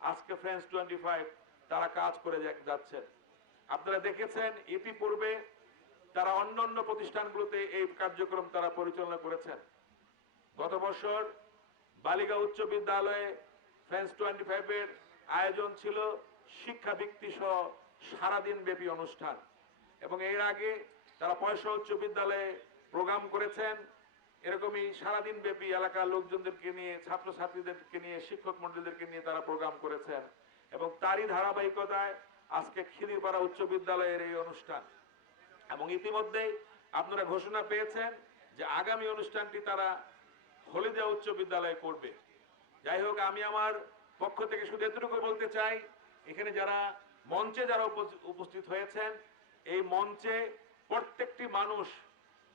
আজকে ফ্রেন্ডস 25 তারা কাজ করে যাচ্ছেন। আপনারা দেখেছেন ইতিপূর্বে তারা অন্যান্য প্রতিষ্ঠানগুলোতে এই কার্যক্রম তারা পরিচালনা করেছেন। গত বছর বালিকা উচ্চ বিদ্যালয়ে ফ্রেন্ডস 25 এর আয়োজন ছিল শিক্ষাবৃত্তি সহ সারাদিন ব্যাপী অনুষ্ঠান, এবং এর আগে তারা পয়সা উচ্চ বিদ্যালয়ে প্রোগ্রাম করেছেন। এরকমই সারাদিন ব্যাপী এলাকার লোকজনদেরকে নিয়ে, ছাত্রছাত্রীদেরকে নিয়ে, শিক্ষক মন্ডলীদেরকে নিয়ে তারা প্রোগ্রাম করেছেন, এবং তারই ধারাবাহিকতায় আজকে খিদিরপাড়া উচ্চ বিদ্যালয়ের এই অনুষ্ঠান। এবং ইতিমধ্যেই আপনারা ঘোষণা পেয়েছেন যে আগামী অনুষ্ঠানটি তারা হলদিয়া উচ্চ বিদ্যালয়ে করবে। যাই হোক, আমি আমার পক্ষ থেকে শুধু এতটুকু বলতে চাই, এখানে যারা মঞ্চে যারা উপস্থিত হয়েছেন, এই মঞ্চে প্রত্যেকটি মানুষ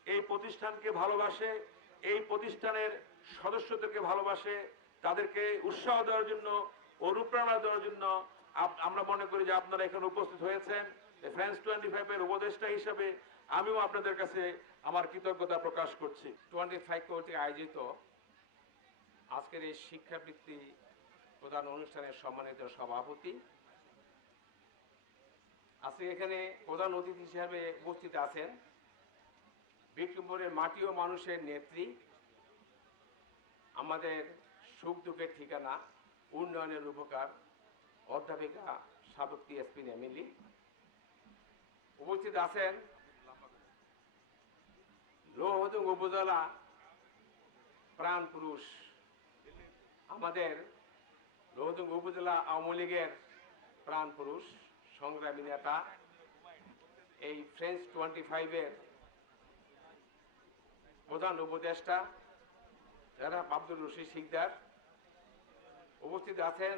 এই প্রতিষ্ঠানকে ভালোবাসে, এই প্রতিষ্ঠানের সদস্যদেরকে ভালোবাসে, তাদেরকে উৎসাহ দেওয়ার জন্য, অনুপ্রেরণা দেওয়ার জন্য আমরা মনে করি যে আপনারা এখানে উপস্থিত হয়েছেন। ফ্রেন্ডস 25 এর উপদেষ্টা হিসেবে আমিও আপনাদের কাছে আমার কৃতজ্ঞতা প্রকাশ করছি। 25 কর্তৃক আয়োজিত আজকের এই শিক্ষাবৃত্তি প্রদান অনুষ্ঠানের সম্মানিত সভাপতি, আজকে এখানে প্রধান অতিথি হিসেবে উপস্থিত আছেন বিক্রমপুরের মাটি ও মানুষের নেত্রী, আমাদের সুখ দুঃখের ঠিকানা, উন্নয়নের উপকার অধ্যাপিকা সাবক্তি এসপিন এমিলি। উপস্থিত আছেন লৌহদুং উপজেলা প্রাণ পুরুষ, আমাদের লৌহদুং উপজেলা আওয়ামী লীগের প্রাণ পুরুষ, সংগ্রামী নেতা, এই ফ্রেন্ডস 25 এর প্রধান উপদেষ্টা জনাব আব্দুর রশিদ সিকদার। উপস্থিত আছেন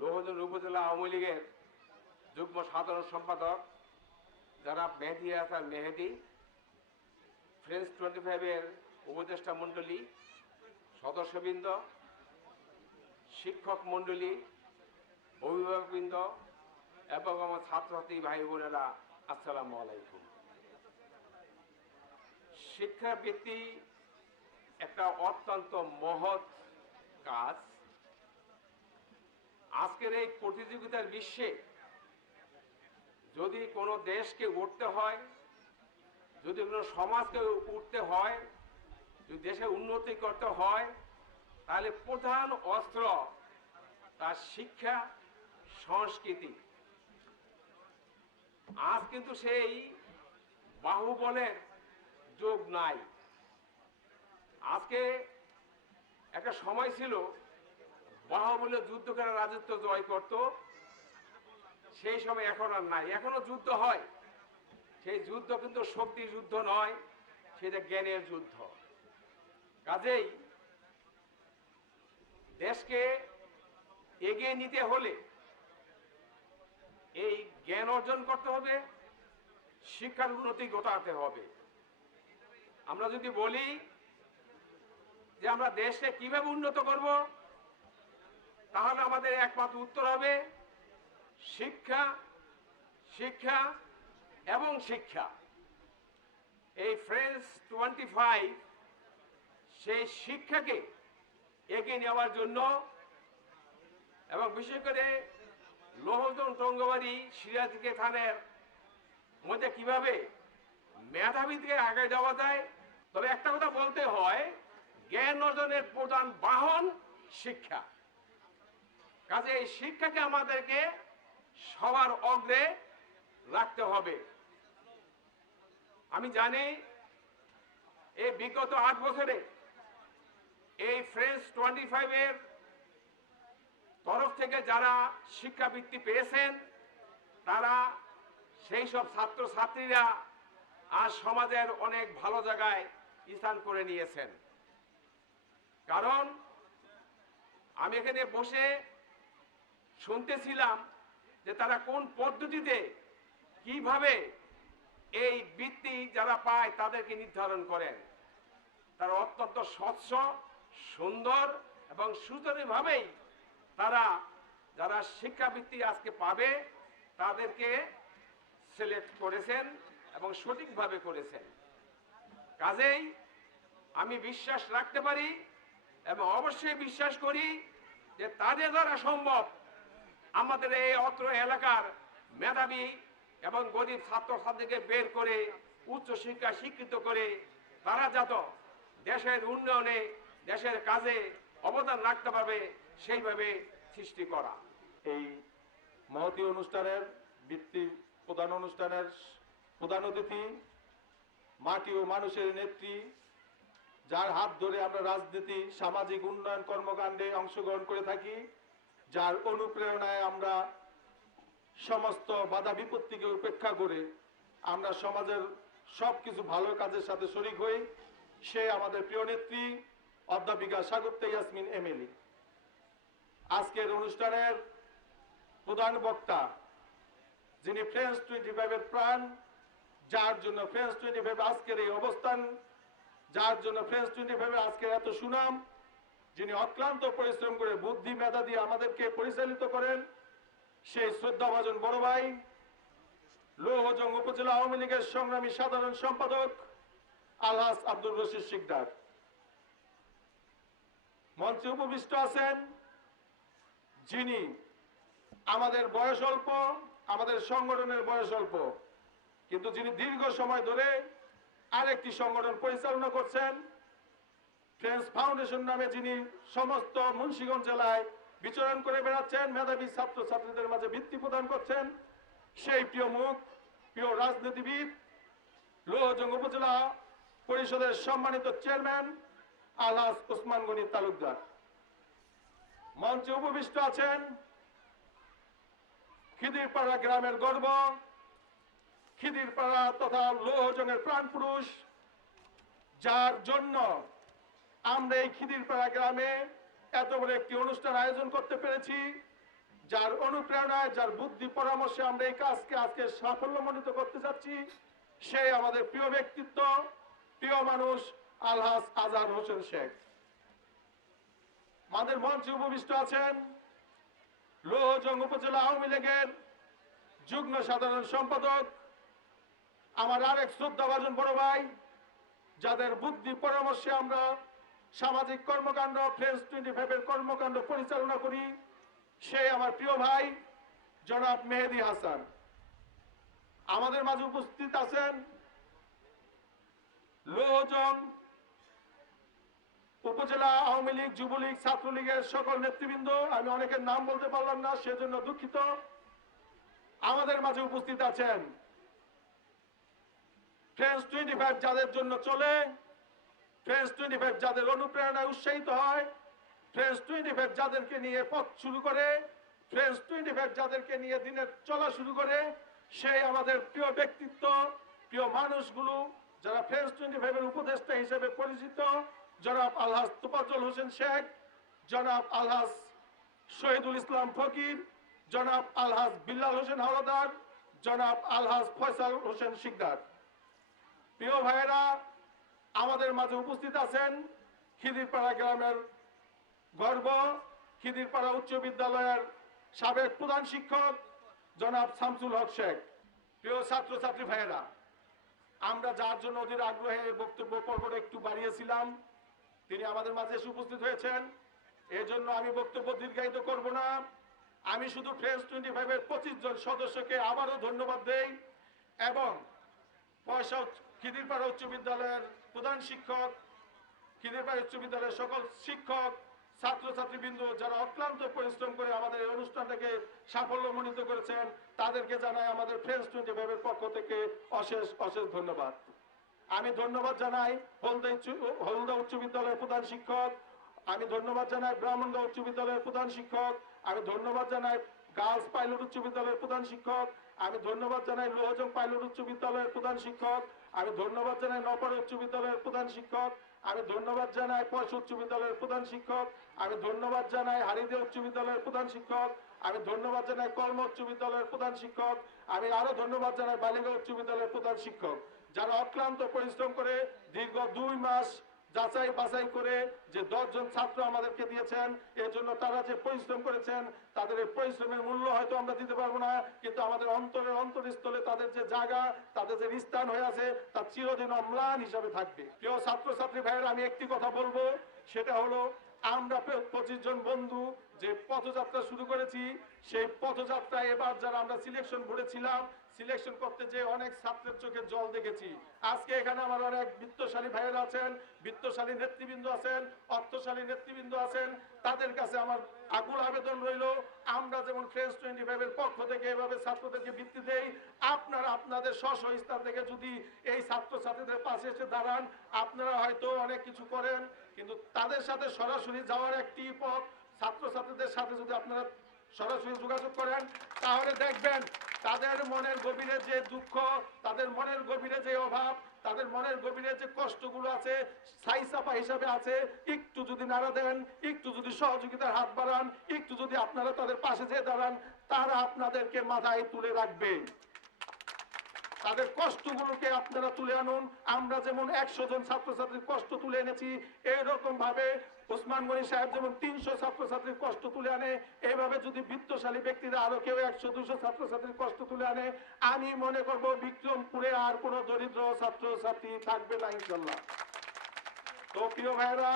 লৌহদুং উপজেলা আওয়ামী লীগের যুগ্ম সাধারণ সম্পাদক জনাব মেহেদি হাসান মেহেদি, ফ্রেন্ডস 25 এর উপদেষ্টা মণ্ডলী, সদস্যবৃন্দ, শিক্ষক মণ্ডলী, অভিভাবকবৃন্দ এবং আমার ছাত্রছাত্রী ভাই বোনেরা, আসসালামু আলাইকুম। শিক্ষাবৃত্তি একটা অত্যন্ত মহৎ কাজ। আজকের এই প্রতিযোগিতার বিশ্বে যদি কোনো দেশকে উঠতে হয়, যদি কোনো সমাজকে উঠতে হয়, যদি দেশে উন্নতি করতে হয়, তাহলে প্রধান অস্ত্র তার শিক্ষা, সংস্কৃতি। আজ কিন্তু সেই বাহুবলের যোগ নাই। আজকে একটা সময় ছিল বাহুবলের যুদ্ধ করে রাজত্ব জয় করত, সেই সময় এখন আর নাই। এখনো যুদ্ধ হয়, সেই যুদ্ধ কিন্তু শক্তির যুদ্ধ নয়, সেটা জ্ঞানের যুদ্ধ। কাজেই দেশকে এগিয়ে নিতে হলে এই জ্ঞান অর্জন করতে হবে, শিক্ষার উন্নতি ঘটাতে হবে। আমরা যদি বলি যে আমরা দেশকে কিভাবে উন্নত করব, তাহলে আমাদের একমাত্র উত্তর হবে শিক্ষা, শিক্ষা এবং শিক্ষা। এই ফ্রেন্ডস 25 সেই শিক্ষাকে এগিয়ে নেওয়ার জন্য এবং বিশেষ করে লৌহদুং টঙ্গবাড়ি সিরাজদিকে থানার মধ্যে কিভাবে মেধাবী থেকে আগে যাওয়া যায়। তবে একটা কথা বলতে হয়, জ্ঞান অর্জনের প্রধান বাহন শিক্ষা। কাজে এই শিক্ষাকে আমাদেরকে সবার অগ্রে রাখতে হবে। আমি জানি এই বিগত 8 বছরে এই ফ্রেন্ডস 25 এর তরফ থেকে যারা শিক্ষাবৃত্তি পেয়েছেন, তারা সেই সব ছাত্রছাত্রীরা আজ সমাজের অনেক ভালো জায়গায় স্থান করে নিয়েছেন। কারণ আমি এখানে বসে শুনতেছিলাম যে তারা কোন পদ্ধতিতে কিভাবে এই বৃত্তি যারা পায় তাদেরকে নির্ধারণ করেন। তারা অত্যন্ত স্বচ্ছ, সুন্দর এবং সুচারুভাবেই তারা যারা শিক্ষাবৃত্তি আজকে পাবে তাদেরকে সিলেক্ট করেছেন এবং সঠিকভাবে করেছেন। কাজেই আমি বিশ্বাস রাখতে পারি এবং অবশ্যই বিশ্বাস করি যে তাদের দ্বারা সম্ভব আমাদের এই অত্র এলাকার মেধাবী এবং গরিব ছাত্রছাত্রীকে বের করে উচ্চ শিক্ষা শিক্ষিত করে তারা যাতে দেশের উন্নয়নে দেশের কাজে অবদান রাখতে পারবে সেইভাবে সৃষ্টি করা। এই মহতী অনুষ্ঠানের প্রধান অনুষ্ঠানের প্রধান অতিথি, মাটি ও মানুষের নেত্রী, যার হাত ধরে আমরা রাজনীতি সামাজিক উন্নয়ন কর্মকাণ্ডে অংশগ্রহণ করে থাকি, যার অনুপ্রেরণায় আমরা সমস্ত বাধা বিপত্তিকে উপেক্ষা করে আমরা সমাজের সবকিছু ভালো কাজের সাথে শরিক হই, সে আমাদের প্রিয় নেত্রী অধ্যাপিকা স্বাগতা ইয়াসমিন এমএলএ। আজকের অনুষ্ঠানের প্রধান বক্তা, যিনি ফ্রেন্ডস 25-এর প্রাণ, যার জন্য ফ্রেন্ডস 25 আজকের এই অবস্থান, যার জন্য ফ্রেন্ডস 25-এর আজকের এত সুনাম, যিনি অক্লান্ত পরিশ্রম করে বুদ্ধি মেধা দিয়ে আমাদেরকে পরিচালিত করেন, সেই শ্রদ্ধাভাজন বড় ভাই, লৌহজং উপজেলা আওয়ামী লীগের সংগ্রামী সাধারণ সম্পাদক আলহাজ আব্দুর রশিদ শিকদার। মঞ্চে উপবিষ্ট আছেন যিনি আমাদের বয়স অল্প, আমাদের সংগঠনের বয়স অল্প, কিন্তু যিনি দীর্ঘ সময় ধরে আরেকটি সংগঠন পরিচালনা করছেন, ফ্রেন্ডস ফাউন্ডেশন নামে, যিনি সমস্ত মুন্সিগঞ্জ জেলায় বিচরণ করে বেড়াচ্ছেন, মেধাবী ছাত্র ছাত্রীদের মাঝে বৃত্তি প্রদান করছেন, সেই প্রিয় মুখ, প্রিয় রাজনীতিবিদ, লৌহজং উপজেলা পরিষদের সম্মানিত চেয়ারম্যান আলহাজ ওসমান গনি তালুকদার। মঞ্চে উপবিষ্ট আছেন খিদিরপাড়া গ্রামের গর্ব, খিদিরপাড়া তথা লৌহজংয়ের প্রাণ পুরুষ, যার জন্য আমরা এই খিদিরপাড়া গ্রামে এত বড় একটি অনুষ্ঠান আয়োজন করতে পেরেছি, যার অনুপ্রেরণায়, যার বুদ্ধি পরামর্শে আমরা এই কাজকে আজকে সাফল্যমণ্ডিত করতে যাচ্ছি, সেই আমাদের প্রিয় ব্যক্তিত্ব, প্রিয় মানুষ আলহাজ আজহার হোসেন শেখ। আমাদের মঞ্চে উপবিষ্ট আছেন লৌহজং উপজেলা আওয়ামী লীগের যুগ্ম সাধারণ সম্পাদক, আমার আরেক শ্রদ্ধাভাজন বড় ভাই, যাদের বুদ্ধি পরামর্শে আমরা সামাজিক কর্মকাণ্ড, ফ্রেন্ডস 25-এর কর্মকাণ্ড পরিচালনা করি, সেই আমার প্রিয় ভাই জনাব মেহেদী হাসান। আমাদের মাঝে উপস্থিত আছেন লৌহজং উপজেলা আওয়ামী লীগ, যুবলীগ, ছাত্রলীগের সকল নেতৃবৃন্দ। আমি অনেকের নাম বলতে পারলাম না, সেজন্য দুঃখিত। আমাদের মাঝে উপস্থিত আছেন ফ্রেন্ডস 25 যাদের জন্য চলে, ফ্রেন্ডস 25 যাদের অনুপ্রেরণায় উৎসাহিত হয়, ফ্রেন্ডস 25 যাদেরকে নিয়ে পথ শুরু করে, ফ্রেন্ডস 25 যাদেরকে নিয়ে দিনের চলা শুরু করে, সেই আমাদের প্রিয় ব্যক্তিত্ব, প্রিয় মানুষগুলো, যারা ফ্রেন্ডস 25-এর উপদেষ্টা হিসেবে পরিচিত, জনাব আলহাজ তোফাজ্জল হোসেন শেখ, জনাব আলহাজ শহীদুল ইসলাম ফকির, জনাব আলহাজ বিল্লাল হোসেন হাওলাদার, জনাব আলহাজ ফয়সাল হোসেন শিকদার। প্রিয় ভাইয়েরা, আমাদের মাঝে উপস্থিত আছেন খিদিরপাড়া গ্রামের গর্ব, খিদিরপাড়া উচ্চ বিদ্যালয়ের সাবেক প্রধান শিক্ষক জনাব শামসুল হক শেখ। প্রিয় ছাত্রছাত্রী ভাইয়েরা, আমরা যার জন্য অধীর আগ্রহে বক্তব্য পর্বটা একটু বাড়িয়েছিলাম, তিনি আমাদের মাঝে এসে উপস্থিত হয়েছেন। এই জন্য আমি বক্তব্য দীর্ঘায়িত করব না। আমি শুধু ফ্রেন্ডস 25-এর 25 জন সদস্যকে আবারও ধন্যবাদ দেই এবং খিদিরপাড়া উচ্চ বিদ্যালয়ের প্রধান শিক্ষক, খিদিরপাড়া উচ্চ বিদ্যালয়ের সকল শিক্ষক, ছাত্রছাত্রীবৃন্দ, যারা অক্লান্ত পরিশ্রম করে আমাদের এই অনুষ্ঠানটাকে সাফল্যমণ্ডিত করেছেন, তাদেরকে জানাই আমাদের ফ্রেন্ডস 25-এর পক্ষ থেকে অশেষ অশেষ ধন্যবাদ। আমি ধন্যবাদ জানাই হলদা উচ্চ বিদ্যালয়ের প্রধান শিক্ষক, আমি ধন্যবাদ জানাই ব্রাহ্মণগাঁও উচ্চ বিদ্যালয়ের প্রধান শিক্ষক, আমি ধন্যবাদ জানাই গার্লস পাইলট উচ্চ বিদ্যালয়ের প্রধান শিক্ষক, আমি ধন্যবাদ জানাই লৌহজং পাইলট উচ্চ বিদ্যালয়ের প্রধান শিক্ষক, আমি ধন্যবাদ জানাই নপাড়া উচ্চ বিদ্যালয়ের প্রধান শিক্ষক, আমি ধন্যবাদ জানাই পয়স উচ্চ বিদ্যালয়ের প্রধান শিক্ষক, আমি ধন্যবাদ জানাই হারিদে উচ্চ বিদ্যালয়ের প্রধান শিক্ষক, আমি ধন্যবাদ জানাই কলম উচ্চ বিদ্যালয়ের প্রধান শিক্ষক, আমি আরো ধন্যবাদ জানাই বালিগাঁও উচ্চ বিদ্যালয়ের প্রধান শিক্ষক, যারা অক্লান্ত পরিশ্রম করে দীর্ঘ 2 মাস যাচাই বাছাই করে যে 10 জন ছাত্র আমাদেরকে দিয়েছেন, এর জন্য তারা যে পরিশ্রম করেছেন, তাদের এই পরিশ্রমের মূল্য হয়তো আমরা দিতে পারবো না, কিন্তু আমাদের অন্তরের অন্তরস্থলে তাদের যে জায়গা, তাদের যে স্থান হয়ে আছে, তা চিরদিন অম্লান হিসাবে থাকবে। প্রিয় ছাত্রছাত্রী ভাইয়েরা, আমি একটি কথা বলবো, সেটা হলো আমরা 25 জন বন্ধু যে পথযাত্রা শুরু করেছি, সেই পথযাত্রায় এবার যারা আমরা সিলেকশন বোর্ডে ছিলাম, সিলেকশন করতে যে অনেক ছাত্রের চোখে জল দেখেছি। আজকে এখানে আমার অনেক বিত্তশালী ভাইয়েরা আছেন, বিত্তশালী নেতৃবৃন্দ আছেন, অর্থশালী নেতৃবৃন্দ আছেন। তাদের কাছে আমার আকুল আবেদন রইল, আমরা যেমন ফ্রেন্ডস 25 এর পক্ষ থেকে এভাবে ছাত্রদেরকে বৃত্তি দেই, আপনারা আপনাদের স্ব স্থান থেকে যদি এই ছাত্রছাত্রীদের পাশে এসে দাঁড়ান, আপনারা হয়তো অনেক কিছু করেন, কিন্তু তাদের সাথে সরাসরি যাওয়ার একটি পথ, ছাত্রছাত্রীদের সাথে যদি আপনারা সরাসরি যোগাযোগ করেন, তাহলে দেখবেন তাদের মনের গভীরে যে দুঃখ, তাদের মনের গভীরে যে অভাব, তাদের মনের গভীরে যে কষ্টগুলো আছে, ছাইচাপা হিসাবে আছে, একটু যদি নাড়া দেন, একটু যদি সহযোগিতার হাত বাড়ান, একটু যদি আপনারা তাদের পাশে যেয়ে দাঁড়ান, তারা আপনাদেরকে মাথায় তুলে রাখবে। তাদের কষ্টগুলোকে আপনারা তুলে আনুন। আমরা যেমন 100 জন ছাত্রছাত্রীর কষ্ট তুলে এনেছি, এরকম ভাবে ওসমান গনি সাহেব যেমন 300 ছাত্রছাত্রীর কষ্ট তুলে আনে, এইভাবে যদি বিত্তশালী ব্যক্তিরা আরো কেউ 100-200 ছাত্রছাত্রীর কষ্ট তুলে আনে, আমি মনে করব বিক্রমপুরে আর কোনো দরিদ্র ছাত্রছাত্রী থাকবে না ইনশাল্লাহ। তো প্রিয় ভাইয়েরা,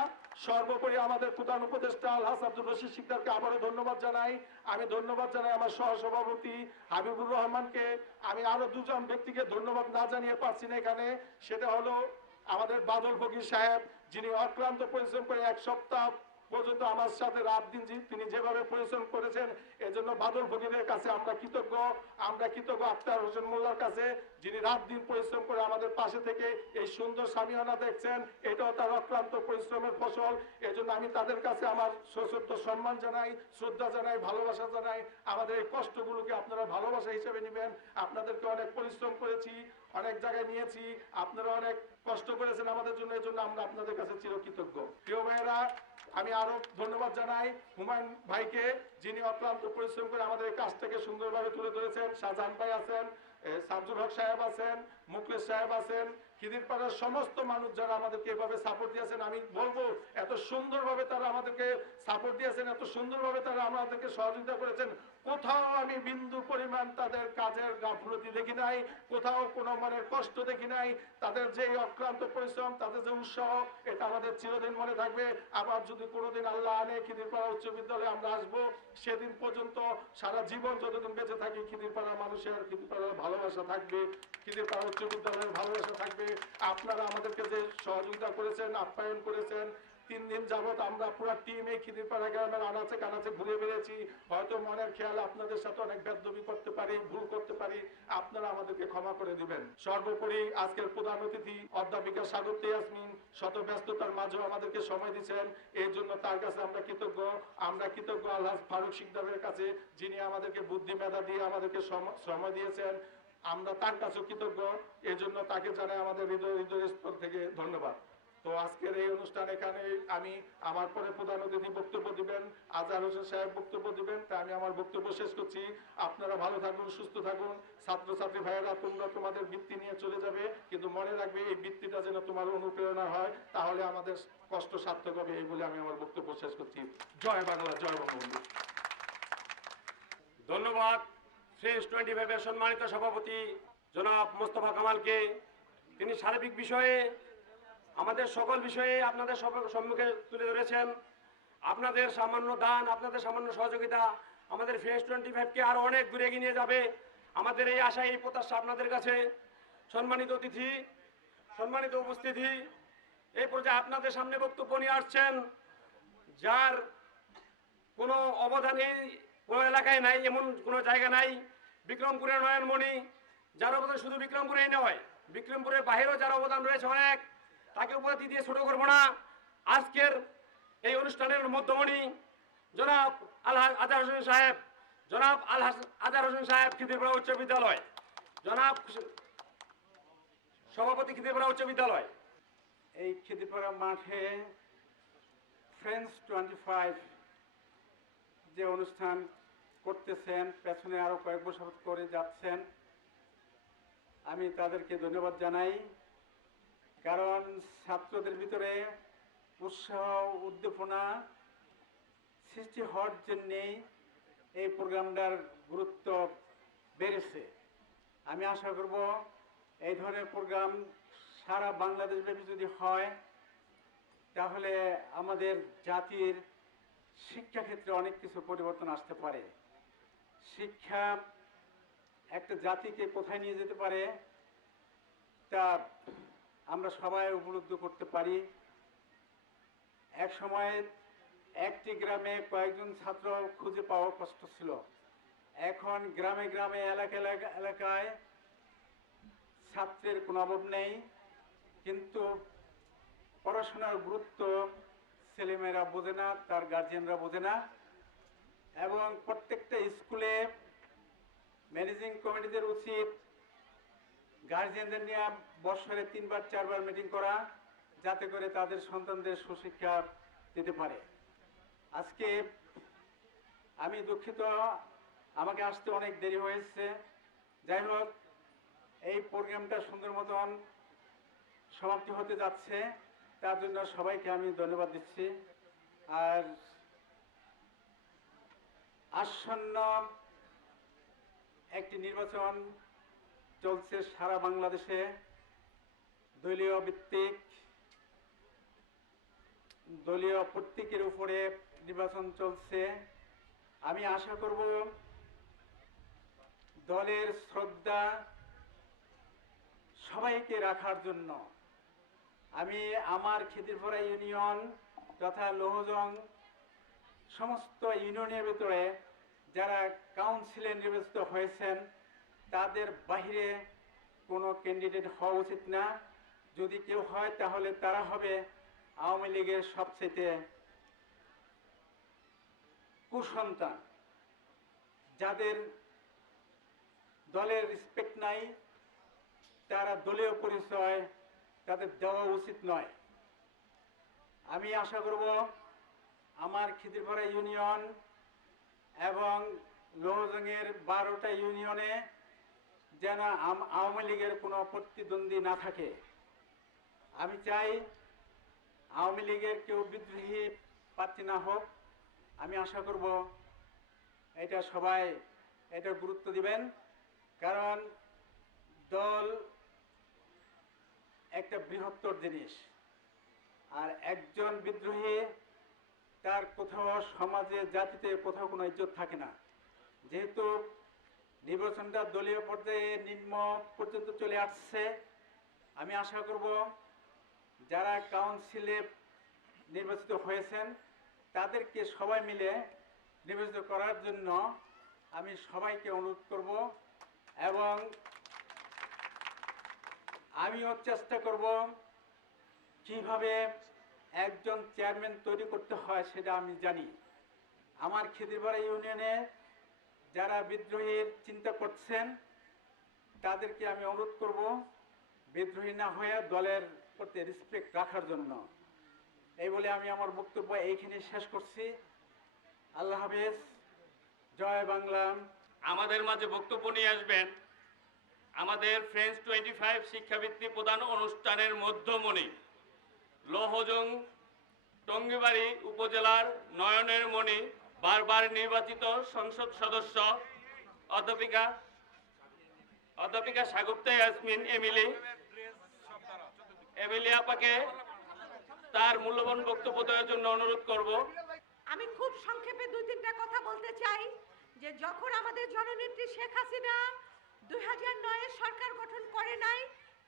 সর্বোপরি আমাদের প্রধান উপদেষ্টা আলহাজ আব্দুর রশিদ সিকদারকে আবারও ধন্যবাদ জানাই। আমি ধন্যবাদ জানাই আমার সহসভাপতি হাবিবুর রহমানকে। আমি আরো 2 জন ব্যক্তিকে ধন্যবাদ না জানিয়ে পারছি না এখানে, সেটা হলো আমাদের বাদল ফকির সাহেব, যিনি অক্লান্ত পরিশ্রম করে 1 সপ্তাহ পর্যন্ত আমার সাথে রাত দিন তিনি যেভাবে পরিশ্রম করেছেন, এজন্য বাদল ফকিরের কাছে আমরা কৃতজ্ঞ। আমরা কৃতজ্ঞ আখতার হোসেন মোল্লার কাছে, যিনি রাত দিন পরিশ্রম করে আমাদের পাশে থেকে এই সুন্দর সামিয়ানা দেখছেন, এটাও তার অক্লান্ত পরিশ্রমের ফসল। এজন্য আমি তাদের কাছে আমার সশ্রদ্ধ সম্মান জানাই, শ্রদ্ধা জানাই, ভালোবাসা জানাই। আমাদের এই কষ্টগুলোকে আপনারা ভালোবাসা হিসেবে নেবেন। আপনাদেরকে অনেক পরিশ্রম করেছি, অনেক জায়গায় নিয়েছি, আপনারা অনেক কষ্ট করেছেন আমাদের জন্য, এই জন্য আমরা আপনাদের কাছে চিরকৃতজ্ঞ। প্রিয় ভাইয়েরা, আমি আরো ধন্যবাদ জানাই হুমায়ুন ভাইকে, যিনি অক্লান্ত পরিশ্রম করে আমাদের এই কাজটাকে সুন্দরভাবে তুলে ধরেছেন। শাহজাহান ভাই আছেন, সাবজুল হক সাহেব আছেন, মুকলেশ সাহেব আছেন, খিদিরপাড়ার সমস্ত মানুষ যারা আমাদেরকে এভাবে সাপোর্ট দিয়েছেন, আমি বলবো এত সুন্দরভাবে তারা আমাদেরকে সাপোর্ট দিয়েছেন, এত সুন্দরভাবে তারা আমাদেরকে সহযোগিতা করেছেন। কোথাও আমি বিন্দু পরিমাণ তাদের কাজের গাফলতি দেখি নাই, কোথাও কোনো মনের কষ্ট দেখি নাই। তাদের যে অক্লান্ত পরিশ্রম, তাদের যে উৎসাহ, এটা আমাদের চিরদিন মনে থাকবে। আবার যদি কোনোদিন আল্লাহ আনে খিদিরপাড়া উচ্চ বিদ্যালয়ে আমরা আসবো, সেদিন পর্যন্ত সারা জীবন যতদিন বেঁচে থাকি, খিদিরপাড়ার মানুষের, খিদিরপাড়ার ভালোবাসা থাকবে, খিদিরপাড়া উচ্চ বিদ্যালয়ের ভালোবাসা থাকবে। আপনারা আমাদেরকে যে সহযোগিতা করেছেন, আপ্যায়ন করেছেন, 3 দিন যাবত আমরা পুরো টিম এই খিদিরপাড়া গ্রামের আনাচে কানাচে ঘুরে বেড়েছি। হয়তো মনের খেয়াল আপনাদের সাথে অনেক বেদবি করতে পারি, ভুল করতে পারি, আপনারা আমাদেরকে ক্ষমা করে দিবেন। সর্বোপরি আজকের প্রধান অতিথি অধ্যাপিকা স্বাগত ইয়াসমিন শত ব্যস্ততার মাঝেও আমাদেরকে সময় দিয়েছেন, এই জন্য তার কাছে আমরা কৃতজ্ঞ। আমরা কৃতজ্ঞ আলহাজ ফারুক সিকদারের কাছে, যিনি আমাদেরকে বুদ্ধি মেধা দিয়ে আমাদেরকে সময় দিয়েছেন। আমরা তার কাছেও কৃতজ্ঞ, এই জন্য তাকে জানাই আমাদের হৃদয়ের স্তর থেকে ধন্যবাদ। তো আজকের এই অনুষ্ঠান এখানে আমি, আমার পরে প্রধান অতিথি বক্তব্য দিবেন, আজহার হোসেন সাহেব বক্তব্য দিবেন, তাই আমি আমার বক্তব্য শেষ করছি। আপনারা ভালো থাকুন, সুস্থ থাকুন। ছাত্রছাত্রী ভাইয়েরা, তোমরা তোমাদের বৃত্তি নিয়ে চলে যাবে, কিন্তু মনে রাখবে এই বৃত্তিটা যেন তোমার অনুপ্রেরণা হয়, তাহলে আমাদের কষ্ট সার্থক হবে। এই বলে আমি আমার বক্তব্য শেষ করছি। জয় বাংলা, জয় বঙ্গবন্ধু। ধন্যবাদ ফ্রেন্ডস 25 এর সম্মানিত সভাপতি জনাব মোস্তফা কামালকে। তিনি সার্বিক বিষয়ে, আমাদের সকল বিষয়ে আপনাদের সম্মুখে তুলে ধরেছেন। আপনাদের সামান্য দান, আপনাদের সামান্য সহযোগিতা আমাদের ফ্রেন্ডস 25-কে আরো অনেক দূরে এগিয়ে নিয়ে যাবে। আমাদের এই আশা, এই প্রত্যাশা আপনাদের কাছে। সম্মানিত অতিথি, সম্মানিত উপস্থিতি, এই পর্যায়ে আপনাদের সামনে বক্তব্য নিয়ে আসছেন, যার কোনো অবদানই কোনো এলাকায় নাই, এমন কোনো জায়গা নাই। বিক্রমপুরের নয়নমণি, যার অবদান শুধু বিক্রমপুরেই নয়, বিক্রমপুরের বাইরেও যার অবদান রয়েছে অনেক, তাকে উপাধি দিয়ে ছোট করবো না। আজকের এই অনুষ্ঠানের মধ্যমণি জনাব আলহাজ আজহার হোসেন সাহেব, জনাব আলহাজ আজহার হোসেন সাহেব, খিদিরপাড়া উচ্চ বিদ্যালয়, জনাব সভাপতি খিদিরপাড়া উচ্চ বিদ্যালয়। এই খিদিরপাড়া মাঠে ফ্রেন্ডস 25 যে অনুষ্ঠান করতেছেন, পেছনে আরো কয়েক বছর করে যাচ্ছেন, আমি তাদেরকে ধন্যবাদ জানাই। কারণ ছাত্রদের ভিতরে উৎসাহ, উদ্দীপনা সৃষ্টি হওয়ার জন্যেই এই প্রোগ্রামটার গুরুত্ব বেড়েছে। আমি আশা করব এই ধরনের প্রোগ্রাম সারা বাংলাদেশব্যাপী যদি হয়, তাহলে আমাদের জাতির শিক্ষাক্ষেত্রে অনেক কিছু পরিবর্তন আসতে পারে। শিক্ষা একটা জাতিকে কোথায় নিয়ে যেতে পারে তা আমরা সবাই উপলব্ধি করতে পারি। এক সময় একটি গ্রামে কয়েকজন ছাত্র খুঁজে পাওয়া কষ্ট ছিল। এখন গ্রামে গ্রামে এলাকায় ছাত্রের কোনো অভাব নেই, কিন্তু পড়াশোনার গুরুত্ব ছেলেমেয়েরা বোঝে না, তার গার্জিয়ানরা বোঝে না। এবং প্রত্যেকটা স্কুলে ম্যানেজিং কমিটিদের উচিত গার্জিয়ানদের নিয়ে বছরে 3বার 4বার মিটিং করা, যাতে করে তাদের সন্তানদের সুশিক্ষা দিতে পারে। আজকে আমি দুঃখিত, আমাকে আসতে অনেক দেরি হয়েছে। যাই হোক, এই প্রোগ্রামটা সুন্দর মতন সমাপ্তি হতে যাচ্ছে, তার জন্য সবাইকে আমি ধন্যবাদ দিচ্ছি। আর আসন্ন একটি নির্বাচন চলছে সারা বাংলাদেশে, দলীয় ভিত্তিক, দলীয় প্রতীকের উপরে নির্বাচন চলছে। আমি আশা করব দলের শ্রদ্ধা সবাইকে রাখার জন্য আমি আমার খিদিরপাড়া ইউনিয়ন তথা লৌহজং সমস্ত ইউনিয়নের ভিতরে যারা কাউন্সিলে নির্বাচিত হয়েছেন তাদের বাহিরে কোনো ক্যান্ডিডেট হওয়া উচিত না। যদি কেউ হয় তাহলে তারা হবে আওয়ামী লীগের সবচেয়ে কুসন্তান, যাদের দলের রেসপেক্ট নাই, তারা দলীয় পরিচয় তাদের দেওয়া উচিত নয়। আমি আশা করব আমার খিদিরপাড়া ইউনিয়ন এবং লৌহজংয়ের 12টা ইউনিয়নে যেন আওয়ামী লীগের কোনো প্রতিদ্বন্দ্বী না থাকে। আমি চাই আওয়ামী লীগের কেউ বিদ্রোহী প্রার্থী না হোক। আমি আশা করব এটা সবাই এটা গুরুত্ব দিবেন, কারণ দল একটা বৃহত্তর জিনিস। আর একজন বিদ্রোহী তার কোথাও সমাজে জাতিতে কোথাও কোনো ইজ্জত থাকে না। যেহেতু নির্বাচনটা দলীয় পর্যায়ে নিম্ন পর্যন্ত চলে আসছে, আমি আশা করব যারা কাউন্সিলে নির্বাচিত হয়েছেন তাদেরকে সবাই মিলে নির্বাচিত করার জন্য আমি সবাইকে অনুরোধ করব, এবং আমিও চেষ্টা করব কিভাবে একজন চেয়ারম্যান তৈরি করতে হয় সেটা আমি জানি। আমার খিদিরপাড়া ইউনিয়নে যারা বিদ্রোহীর চিন্তা করছেন তাদেরকে আমি অনুরোধ করব বিদ্রোহী না হয়ে দলের প্রতি রেসপেক্ট রাখার জন্য। এই বলে আমি আমার বক্তব্য এইখানে শেষ করছি। আল্লাহ হাফেজ, জয় বাংলা। আমাদের মাঝে বক্তব্য নিয়ে আসবেন আমাদের ফ্রেন্ডস 25 শিক্ষাবৃত্তি প্রদান অনুষ্ঠানের মধ্যমণি, লৌহজং টঙ্গিবাড়ি উপজেলার নয়নের মণি, বারবার নির্বাচিত সংসদ সদস্য অধ্যাপিকা সাগুপ্তা ইয়াসমিন এমিলি আপাকে তার মূল্যবান বক্তব্য দেওয়ার জন্য অনুরোধ করব। আমি খুব সংক্ষেপে 2-3টা কথা বলতে চাই যে যখন আমাদের জননেত্রী শেখ হাসিনা 2009-এ সরকার গঠন করে নাই,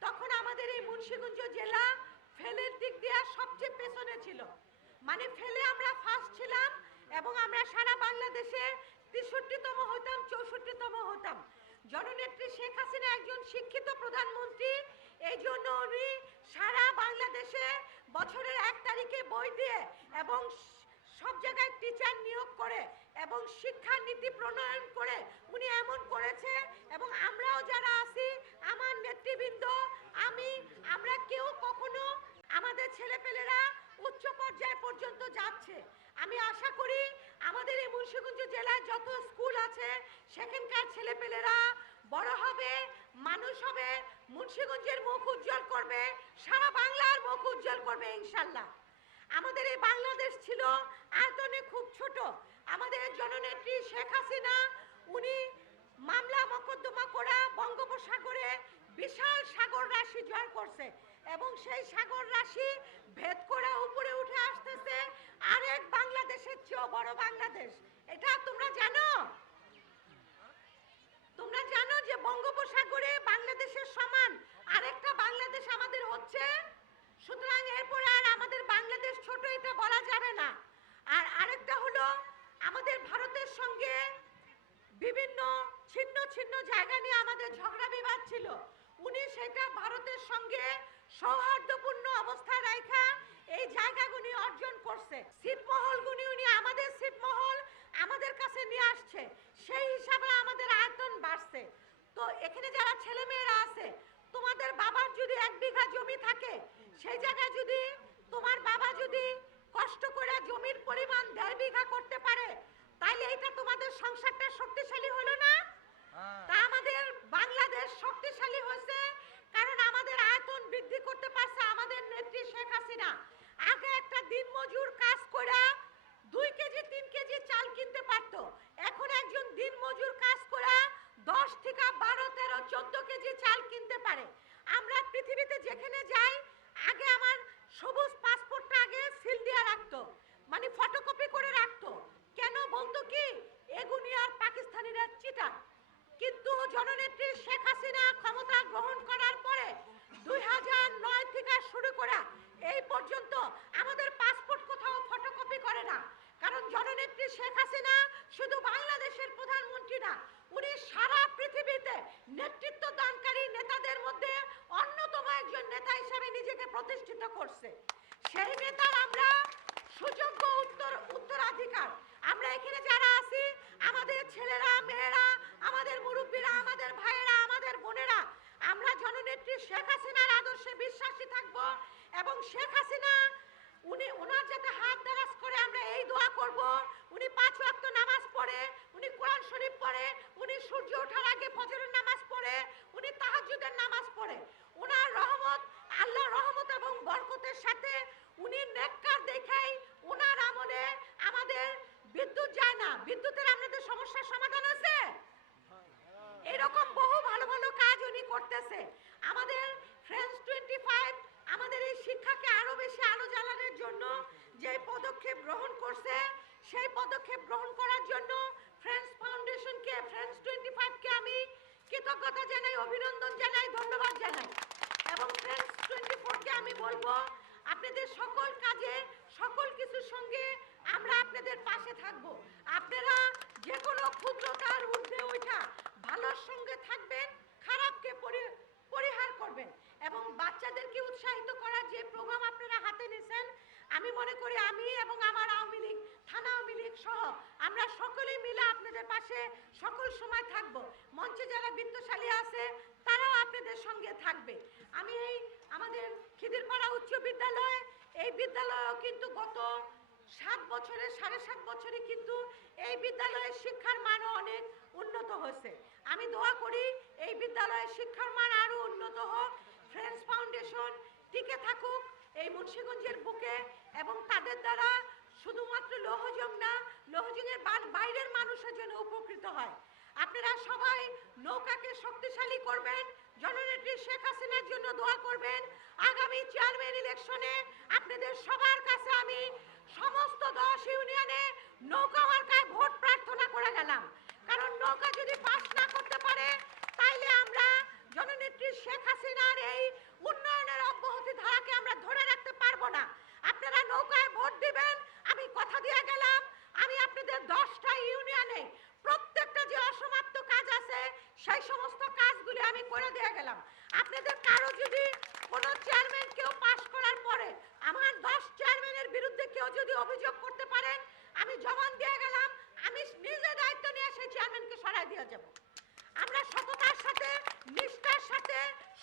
তখন আমাদের এই মুন্সিগঞ্জ জেলা ফেলের দিক দিয়ে সবচেয়ে পেছনে ছিল। মানে ফেলে আমরা ফার্স্ট ছিলাম এবং আমরা সারা বাংলাদেশে 63তম হতাম, 64তম হতাম। জননেত্রী শেখ হাসিনা একজন শিক্ষিত প্রধানমন্ত্রী, এই জন্য উনি সারা বাংলাদেশে বছরের 1 তারিখে বই দিয়ে এবং সব জায়গায় টিচার নিয়োগ করে এবং শিক্ষা নীতি প্রণয়ন করে উনি এমন করেছে। এবং আমরাও যারা আছি, আমার নেতৃবৃন্দ, আমরা কেউ কখনো আমাদের ছেলেপেলেরা উচ্চ পর্যায় পর্যন্ত যাচ্ছে। আমি আশা করি আমাদের এই মুন্সিগঞ্জ জেলায় যত স্কুল আছে সেখানকার ছেলেপেলেরা বড় হবে, মানুষ হবে, মুন্সিগঞ্জের মুখ উজ্জ্বল করবে, সারা বাংলার মুখ উজ্জ্বল করবে ইনশাল্লাহ। আমাদের এই বাংলাদেশ ছিল আয়তনে খুব ছোট। আমাদের জননেত্রী শেখ হাসিনা উনি মামলা মোকদ্দমা করা বঙ্গোপসাগরে বিশাল সাগর রাশি জয় করছে এবং সেই সাগর রাশি ভেদ করে উপরে উঠে আসতেছে আরেক বাংলাদেশের চেয়েও বড় বাংলাদেশ, এটা তোমরা জানো? তোমরা জানো যে বঙ্গোপসাগরে বাংলাদেশের সমান আরেকটা বাংলাদেশ আমাদের হচ্ছে? সুতরাং এরপরে আর আমাদের বাংলাদেশ ছোট এটা বলা যাবে না। আর আরেকটা হলো আমাদের ভারতের সঙ্গে বিভিন্ন ছিন্ন ছিন্ন জায়গা নিয়ে আমাদের ঝগড়া বিবাদ ছিল। উনি সেটা ভারতের সঙ্গে সৌহার্দ্যপূর্ণ অবস্থায় রাখা এই জায়গাগুলি অর্জন করছে। ছিটমহলগুলি উনি আমাদের ছিটমহল আমাদের কাছে নিয়ে আসছে, সেই হিসাবে আমাদের আয়তন বাড়ছে। তো এখানে যারা ছেলে মেয়েরা আছে, তোমাদের বাবার যদি 1 বিঘা জমি থাকে, সেই জায়গায় যদি তোমার বাবা যদি কষ্ট করে জমির পরিমাণ 1.5 বিঘা করতে পারে, তাইলে এটা তোমাদের সংসারটা শক্তিশালী হলো না? তা আমাদের বাংলাদেশ শক্তিশালী হয়েছে কারণ আমাদের আয়তন বৃদ্ধি করতে পারছে আমাদের নেত্রী শেখ হাসিনা। আগে একটা দিনমজুর কাজ করে 2 কেজি 3 কেজি চাল কিনতে পারত, এখন একজন দিনমজুর কাজ করে 10 থেকে 12 13 14 কেজি চাল কিনতে পারে। আমরা পৃথিবীতে যেখানে যাই, আগে আমার সবুজ পাসপোর্টটা আগে সিল দিয়ে রাখতো, মানে ফটোকপি করে রাখতো। কেন বলতো কি, এগুনি আর পাকিস্তানিরা চিটার। কিন্তু জননেত্রী শেখ হাসিনা ক্ষমতা গ্রহণ করার পরে 2009 থেকে শুরু করা এই পর্যন্ত আমাদের পাসপোর্ট কোথাও ফটোকপি করে না। কারণ জননেত্রী শেখ হাসিনা শুধু বাংলাদেশের প্রধানমন্ত্রী না, উনি সারা পৃথিবীতে নেতৃত্ব দানকারী নেতাদের মধ্যে অন্যতম একজন নেতা হিসেবে নিজেকে প্রতিষ্ঠিত করছে। সেই নেতার আমরা সুযোগ্য উত্তরাধিকার। আমরা এখানে যারা আছি, আমাদের ছেলেরা মেয়েরা, আমাদের মুরব্বীরা, আমাদের ভাইয়েরা, আমাদের বোনেরা, আমরা জননেত্রী শেখ হাসিনার আদর্শে বিশ্বাসী থাকব এবং শেখ হাসিনা ওনার যাতে হাত দারাজ করে আমরা এই দোয়া করব, উনি 5 ওয়াক্ত নামাজ পড়ে, উনি কোরআন শরীফ পড়ে, উনি সূর্য ওঠার আগে ফজরের নামাজ পড়ে, উনি তাহাজ্জুদের নামাজ পড়ে। ওনার রহমত, আল্লাহর রহমত এবং বরকতের সাথে উনি নেককার দেখাই ওনার আমলে আমাদের বিদ্যুৎ যায় না। বিদ্যুতের আমাদের সমস্যার সমাধান আছে। এরকম বহু ভালো ভালো কাজ উনি করতেছে। আমাদের ফ্রেন্ডস 25 আমাদের এই শিক্ষাকে আরো বেশি আলো জ্বালানোর জন্য যে পদক্ষেপ গ্রহণ করছে, সেই পদক্ষেপ গ্রহণ করার জন্য ফ্রেন্ডস ফাউন্ডেশনকে, ফ্রেন্ডস 25 কে আমি কৃতজ্ঞতা জানাই, অভিনন্দন জানাই, ধন্যবাদ জানাই। এবং ফ্রেন্ডস 24 কে আমি বলবো, আপনাদের সকল কাজে সকল কিছুর সঙ্গে আমরা আপনাদের পাশে থাকব। আপনারা যে কোনো ক্ষুদ্রতার ঊর্ধ্বে ওঠা ভালোর সঙ্গে থাকবেন, খারাপকে পরিহার করবেন এবং বাচ্চাদেরকে উৎসাহিত করার যে প্রোগ্রাম আপনারা হাতে নিয়েছেন, আমি মনে করি আমি এবং আমার আওয়ামী লীগ, থানা আওয়ামী লীগ সহ আমরা সকলেই মিলে আপনাদের পাশে সকল সময় থাকব। মঞ্চে যারা বিত্তশালী আছে তারাও আপনাদের সঙ্গে থাকবে। আমি এই আমাদের খিদিরপাড়া উচ্চ বিদ্যালয়, এই বিদ্যালয়ও কিন্তু গত 7 বছরে 7.5 বছরে কিন্তু এই বিদ্যালয়ের শিক্ষার মানও অনেক উন্নত হয়েছে। আমি দোয়া করি এই বিদ্যালয়ের শিক্ষার মান আরো উন্নত হোক, ফ্রেন্ডস ফাউন্ডেশন টিকে থাকুক এই মুন্সিগঞ্জের বুকে এবং তাদের দ্বারা শুধুমাত্র লৌহজং না, লৌহজংয়ের বাইরের মানুষের জন্য উপকৃত হয়। আপনারা সবাই নৌকাকে শক্তিশালী করবেন, জননেত্রী শেখ হাসিনার জন্য দোয়া করবেন। আগামী চেয়ারম্যান ইলেকশনে আপনাদের সবার কাছে আমি সমস্ত 10 ইউনিয়নে নৌকা মার্কায় ভোট প্রার্থনা করে গেলাম। কারণ নৌকা যদি পাস না করতে পারে, তাইলে আমরা জননেত্রী শেখ হাসিনার এই উন্নয়নের অব্যাহতি ধারাকে আমরা ধরে রাখতে পারবো না। আপনারা নৌকায় ভোট দিবেন, আমি কথা দিয়ে গেলাম। আমি আপনাদের 10টা ইউনিয়নে প্রত্যেকটা যে অসমাপ্ত কাজ আছে সেই সমস্ত কাজগুলি আমি করে দিয়ে গেলাম। আপনাদের কারো যদি কোনো চেয়ারম্যান কেউ পাস করার পরে আমার 10 চেয়ারম্যানের বিরুদ্ধে কেউ যদি অভিযোগ করতে পারেন, আমি জবান দিয়ে গেলাম, আমি নিজে দায়িত্ব নিয়ে সেই চেয়ারম্যানকে সরাই দিয়ে যাব। আমরা সততার সাথে, নিষ্ঠার সাথে,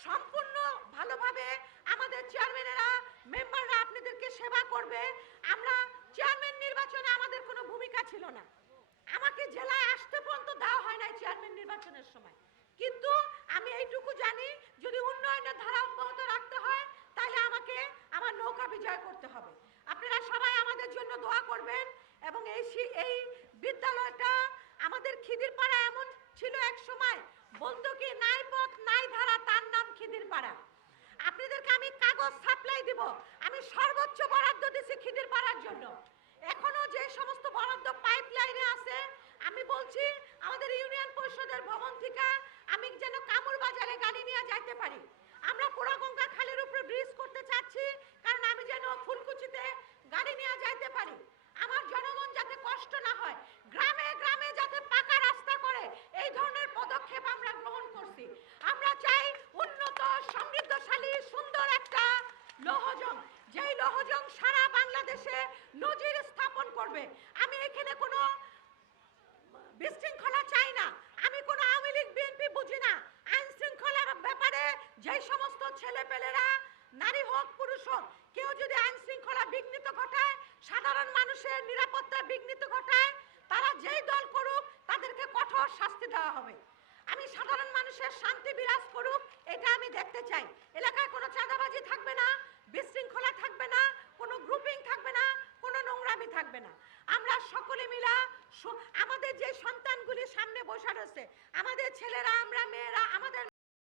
সম্পূর্ণ ভালোভাবে আমাদের চেয়ারম্যানেরা, মেম্বাররা আপনাদেরকে সেবা করবে। আমরা চেয়ারম্যান নির্বাচনে আমাদের কোনো ভূমিকা ছিল না, আমাকে জেলায় আসতে পর্যন্ত দেওয়া হয় নাই চেয়ারম্যান নির্বাচনের সময়। কিন্তু আমি এইটুকু জানি, যদি উন্নয়নের ধারা অব্যাহত রাখতে হয় তাহলে আমাকে আমার নৌকা বিজয় করতে হবে। আপনারা সবাই আমাদের জন্য দোয়া করবেন। এবং এই বিদ্যালয়টা আমাদের খিদিরপাড়া এমন ছিল এক সময়, বলতো কি নাই পথ নাই ধারা, তার নাম খিদিরপাড়া। আপনাদেরকে আমি কাগজ সাপ্লাই দিব, আমি সর্বোচ্চ বরাদ্দ দিছি খিদিরপাড়ার জন্য। এখনো যে সমস্ত বরাদ্দ পাইপলাইনে আছে, আমি বলছি আমাদের ইউনিয়ন পরিষদের ভবন থেকে আমি যেন কামুর বাজারে গাড়ি নিয়ে যাইতে পারি। আমরা পোড়াগঙ্গা খালের উপরে ব্রিজ করতে চাচ্ছি, কারণ আমি যেন ফুলকুচিতে গাড়ি নিয়ে যাইতে পারি। আমার জনগণ যাতে কষ্ট না হয়, গ্রামে গ্রামে যাতে পাকা রাস্তা করে, এই ধরনের পদক্ষেপ আমরা গ্রহণ করছি। আমরা চাই উন্নত, সমৃদ্ধশালী, সুন্দর একটা লৌহজং, যেই লৌহজং সারা বাংলাদেশে নজির স্থাপন করবে। আমি এখানে কোনো বিশৃঙ্খলা চাই না, আমি কোনো আওয়ামী লীগ বিএনপি বুঝি না। আইন শৃঙ্খলার ব্যাপারে যেই সমস্ত ছেলেপেলেরা, নারী হোক পুরুষ হোক, কেউ যদি আইন শৃঙ্খলা বিঘ্নিত ঘটায়, সাধারণ মানুষের নিরাপত্তা বিঘ্নিত ঘটায়, তারা যেই দল করুক তাদেরকে কঠোর শাস্তি দেওয়া হবে। আমি সাধারণ মানুষের শান্তি বিরাজ করুক, এটা আমি দেখতে চাই। এলাকায় কোনো চাঁদাবাজি থাকবে না, বিশৃঙ্খলা থাকবে না, কোনো গ্রুপিং থাকবে না, কোনো নোংরামি থাকবে না। আমরা সকলে মিলা আমাদের যে সন্তানগুলি সামনে বসে রয়েছে, আমাদের ছেলেরা, আমরা মেয়েরা, আমাদের